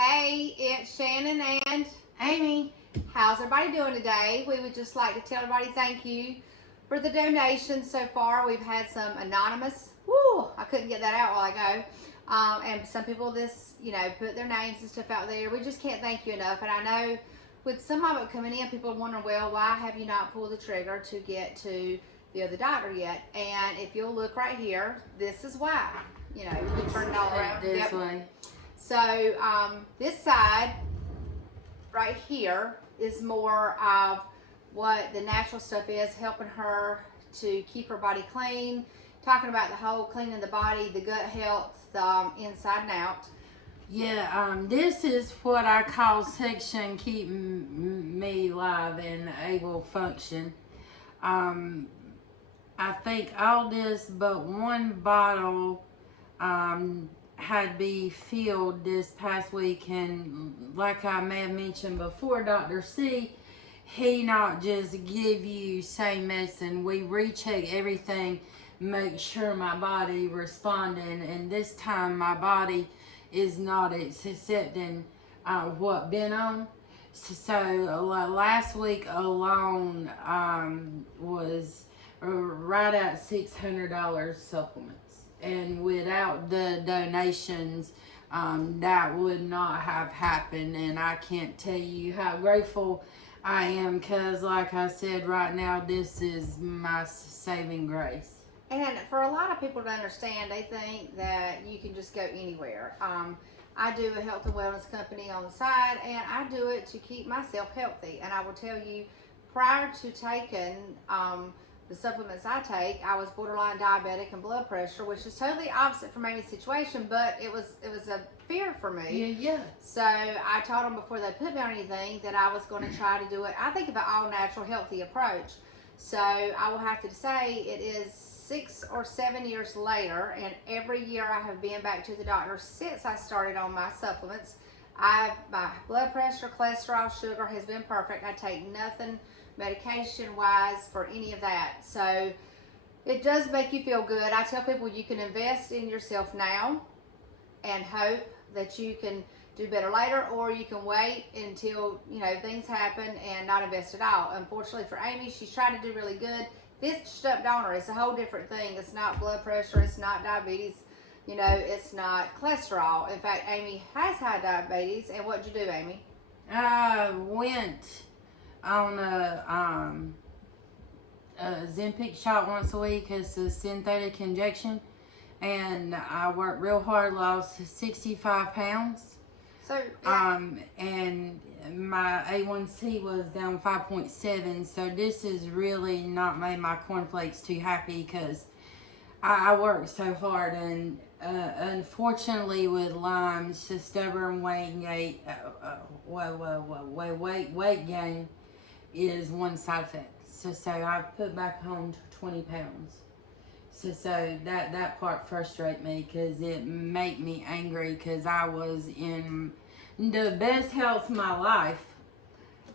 Hey, it's Shannon and Amy. how's everybody doing today? We would just like to tell everybody thank you for the donations so far. We've had some anonymous, I couldn't get that out a while ago. And some people put their names and stuff out there. We just can't thank you enough. And I know with some of it coming in, people are wondering, well, why have you not pulled the trigger to get to the other doctor yet? And if you'll look right here, this is why. You can turn it all around. This way. So this side right here is more of what the natural stuff is, helping her to keep her body clean, talking about the whole cleaning the body, the gut health, inside and out. Yeah, this is what I call section keeping me live and able function. I think all this but one bottle had be filled this past week, and like I may have mentioned before, Dr. C, he not just give you same medicine. We recheck everything, make sure my body responding, and this time my body is not accepting what been on. So last week alone was right at $600 supplements. And without the donations, that would not have happened. And I can't tell you how grateful I am, because like I said, right now, this is my saving grace. And for a lot of people to understand, they think that you can just go anywhere. I do a health and wellness company on the side, and I do it to keep myself healthy. And I will tell you, prior to taking the supplements I take, I was borderline diabetic and blood pressure, which is totally opposite from Amy's situation, but it was a fear for me. Yeah. So I told them before they put me on anything that I was going to try to do it. I think of an all natural, healthy approach. So I will have to say it is 6 or 7 years later, and every year I have been back to the doctor since I started on my supplements. My blood pressure, cholesterol, sugar has been perfect. I take nothing medication wise for any of that. So it does make you feel good. I tell people you can invest in yourself now and hope that you can do better later, or you can wait until things happen and not invest at all. Unfortunately for Amy, she's trying to do really good. This stepped on her. It's a whole different thing. It's not blood pressure, it's not diabetes, it's not cholesterol. In fact, Amy has had diabetes. And what'd you do, Amy? I went on a Zempic shot once a week. It's a synthetic injection, and I worked real hard, lost 65 pounds. So and my A1C was down 5.7. So this has really not made my cornflakes too happy, because I worked so hard, and unfortunately with Lyme, it's a stubborn weight gain is one side effect. So I've put back on 20 pounds. So that part frustrates me, because it make me angry, because I was in the best health of my life.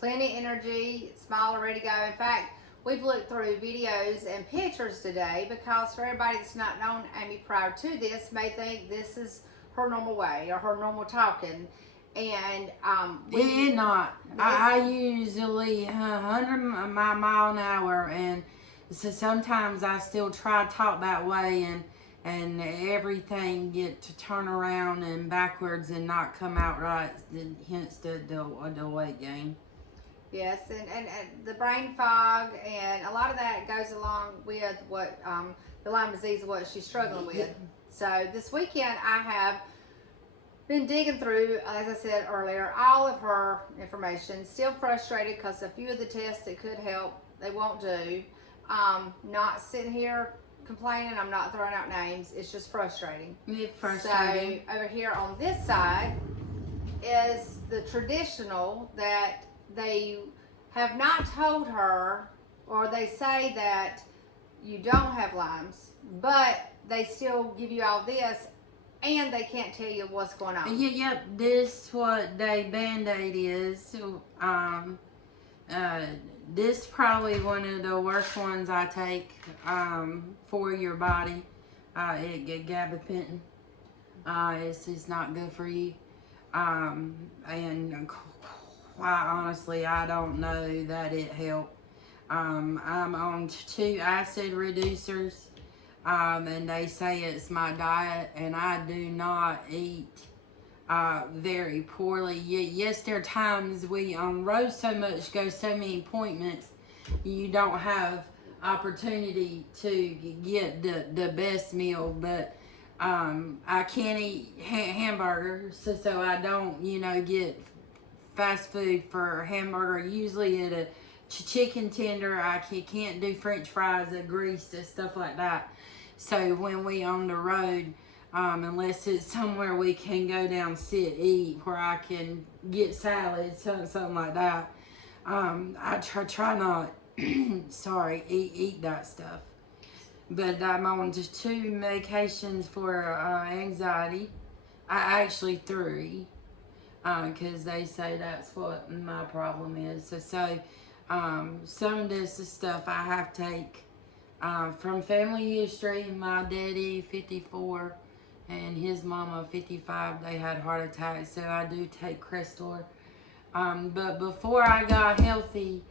Plenty of energy, smile, ready to go. In fact, we've looked through videos and pictures today, because for everybody that's not known Amy prior to this may think this is her normal way or her normal talking. And it's not. I usually 100 mile an hour, and so sometimes I still try to talk that way, and everything get to turn around and backwards and not come out right. Hence the weight gain. Yes, and the brain fog, and a lot of that goes along with what the Lyme disease, what she's struggling with. So this weekend I have been digging through, as I said earlier, all of her information. Still frustrated because a few of the tests that could help, they won't do. Not sitting here complaining, I'm not throwing out names, it's just frustrating. It's frustrating. So over here on this side is the traditional that they have not told her, or they say that you don't have Lyme's, but they still give you all this, and they can't tell you what's going on. Yep, this what they Band-Aid is. This probably one of the worst ones I take for your body. It get gabapentin. It's not good for you. And quite honestly, I don't know that it helped. I'm on 2 acid reducers, and they say it's my diet, and I do not eat very poorly. Yes, there are times we on road so much, go so many appointments, you don't have opportunity to get the best meal, but I can't eat hamburgers, so I don't, get fast food for hamburger. Usually at a chicken tender, I can't do French fries, greased and stuff like that. So when we on the road, unless it's somewhere we can go down, sit, eat, where I can get salad, something like that, I try not, eat that stuff. But I'm on just 2 medications for anxiety. I actually 3, because they say that's what my problem is. So some of this is stuff I have to take from family history. My daddy, 54, and his mama, 55, they had heart attacks, so I do take Crestor. But before I got healthy,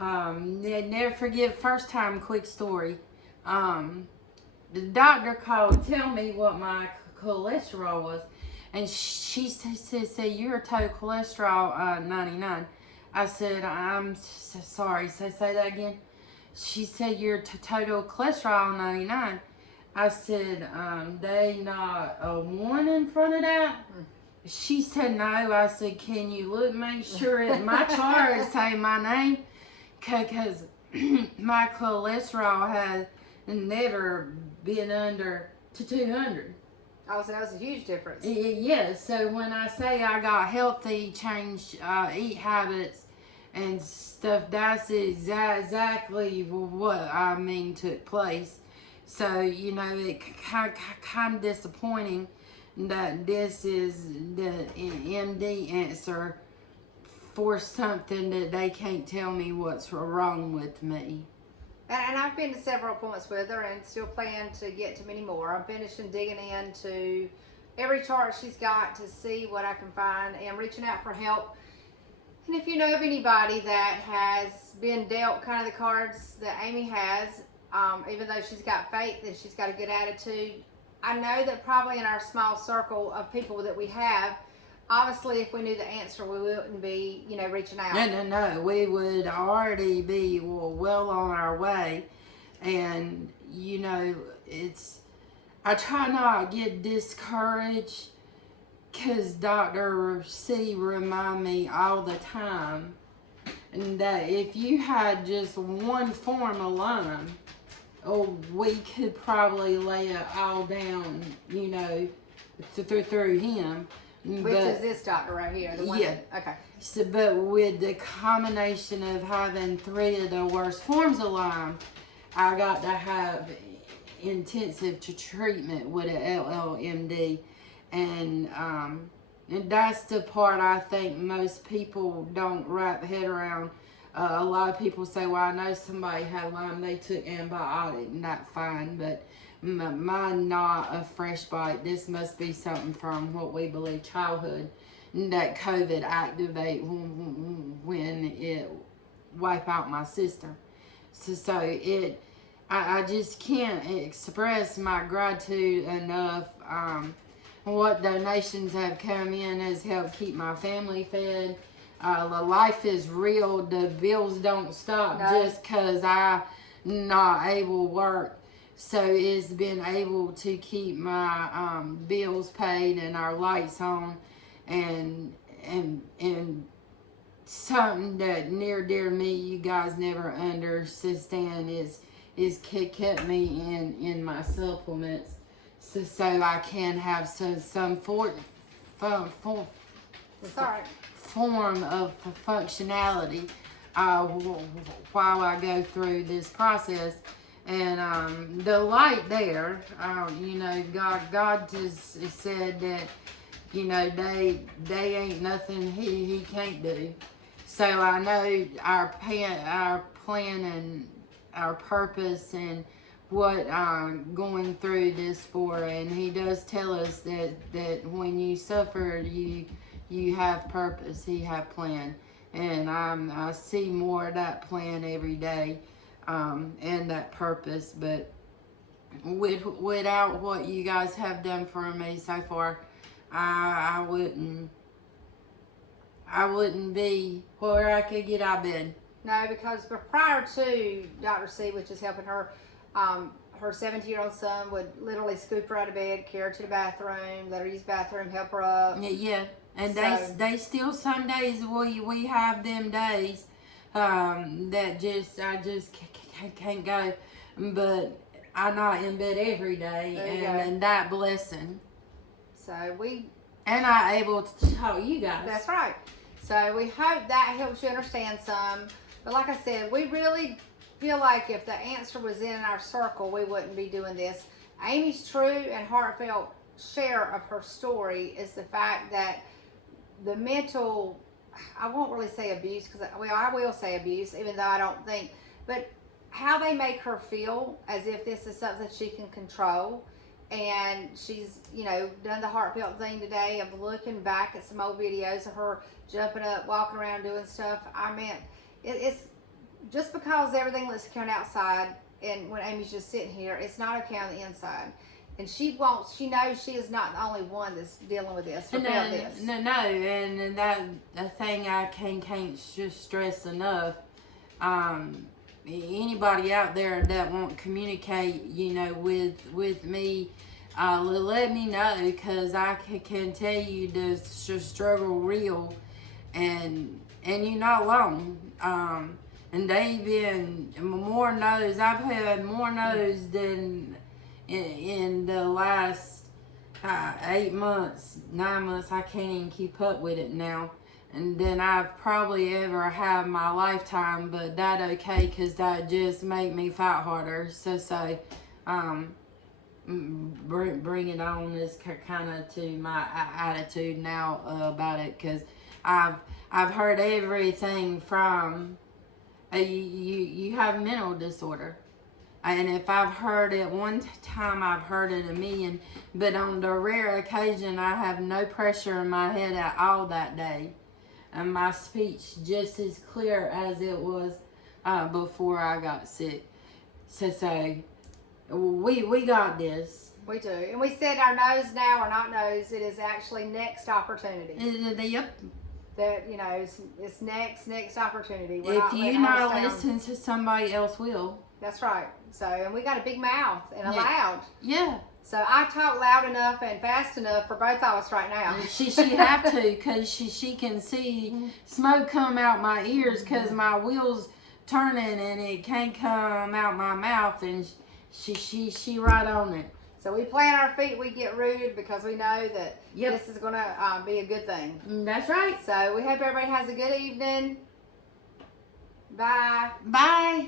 never forget, first time, quick story. The doctor called to tell me what my cholesterol was, and she said your total cholesterol 99. I said, I'm so sorry. Say that again. She said your total cholesterol 99. I said, they not a 1 in front of that? She said no. I said, can you look, make sure it my chart say my name? Because my cholesterol has never been under to 200. Oh, so that was a huge difference. Yeah, so when I say I got healthy, changed eat habits and stuff, that's exactly what I mean took place. So, it kind of disappointing that this is the MD answer for something that they can't tell me what's wrong with me. And I've been to several appointments with her and still plan to get to many more. I'm finishing digging into every chart she's got to see what I can find and reaching out for help. And if you know of anybody that has been dealt kind of the cards that Amy has, even though she's got faith and she's got a good attitude, I know that probably in our small circle of people that we have, obviously if we knew the answer, we wouldn't be, reaching out. No. We would already be well on our way. And, I try not to get discouraged, because Dr. C remind me all the time that if you had just one form of Lyme, we could probably lay it all down, through him. Which is this doctor right here? The one okay. So, but with the combination of having 3 of the worst forms of Lyme, I got to have intensive treatment with an LLMD. And that's the part I think most people don't wrap their head around. A lot of people say, well, I know somebody had Lyme, they took antibiotic, and that's fine, but mine not a fresh bite. This must be something from what we believe childhood, that COVID activate when it wipe out my sister. So I just can't express my gratitude enough. What donations have come in has helped keep my family fed. Life is real. The bills don't stop just because I'm not able to work. So it's been able to keep my bills paid and our lights on, and something that near dear me you guys never understand is kept me in my supplements, so I can have some form of functionality while I go through this process. And the light there, God just said that, they ain't nothing he can't do. So I know our plan and our purpose and what I'm going through this for. And he does tell us that when you suffer, you you have purpose. He have plan, and I see more of that plan every day, and that purpose. But without what you guys have done for me so far, I wouldn't be where I could get out of bed. No, because prior to Dr. C, which is helping her, her 17-year-old son would literally scoop her out of bed, carry her to the bathroom, let her use the bathroom, help her up. Yeah, and So- they still, some days we have them days that I just can't go, but I'm not in bed every day, There you go. and that blessing, So and I able to talk you guys. that's right. So we hope that helps you understand some. But like I said, we really feel like if the answer was in our circle, we wouldn't be doing this. Amy's true and heartfelt share of her story is the fact that the mental, I won't really say abuse, because I will say abuse, even though I don't think, but how they make her feel as if this is something she can control. And she's, done the heartfelt thing today of looking back at some old videos of her jumping up, walking around, doing stuff. I meant, it's just because everything looks okay on the outside, and when Amy's just sitting here, it's not okay on the inside. And she knows she is not the only one that's dealing with this or felt this. No, and that a thing I can't just stress enough. Anybody out there that won't communicate, with me, let me know, because I can tell you the struggle real, and you're not alone. And they've been more no's. I've had more no's than in the last 8 months, 9 months. I can't even keep up with it now. And then I've probably ever had in my lifetime, but that okay, because that just make me fight harder. So bring it on is kind of to my attitude now about it, because I've heard everything from you have mental disorder. And if I've heard it one time, I've heard it a million. But on the rare occasion, I have no pressure in my head at all that day. And my speech just as clear as it was before I got sick. So we got this. We do. And we said our no's now are not no's. It is actually next opportunity. Yep. That, it's next opportunity. If you not listen to somebody else will. That's right. So, and we got a big mouth and a loud. Yeah. So I talk loud enough and fast enough for both of us right now. She have to, because she can see smoke come out my ears, because my wheels turning and it can't come out my mouth, and she right on it. So we plant our feet, we get rooted, because we know that Yep. this is going to be a good thing. That's right. So we hope everybody has a good evening. Bye. Bye.